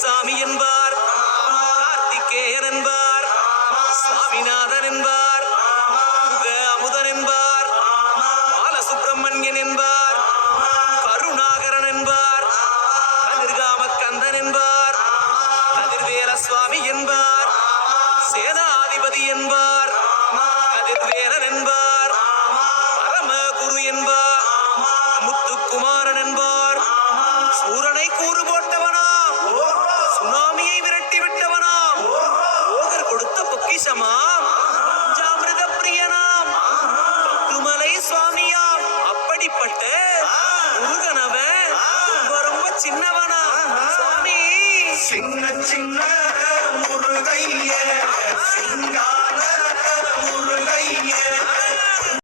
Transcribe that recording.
சாமி என்பார், கார்த்திகேயன் என்பார், சுவாமிநாதன் என்பார், முக அமுதன் என்பார், பாலசுப்பிரமணியன் என்பார், கருணாகரன் என்பார், கதிர்காமக்கந்தன் என்பார், கதிர்வேல சுவாமி என்பார், சேனாதிபதி என்பார், கதிர்வேலன் என்பார், பரமகுரு என்பார், முத்துக்குமாரன் என்பார், சூரனை கூறு போட்டவனா, சுனாமியை விரட்டி விட்டவனாம், ஓகர் கொடுத்த பொக்கிஷமாம், பஞ்சாமிர்த பிரியனாம், பத்துமலை சுவாமியாம். அப்படிப்பட்ட முருகனவன் ரொம்ப ரொம்ப சின்னவனா சுவாமி. சின்ன சின்ன முருகைய சிங்கார முருகைய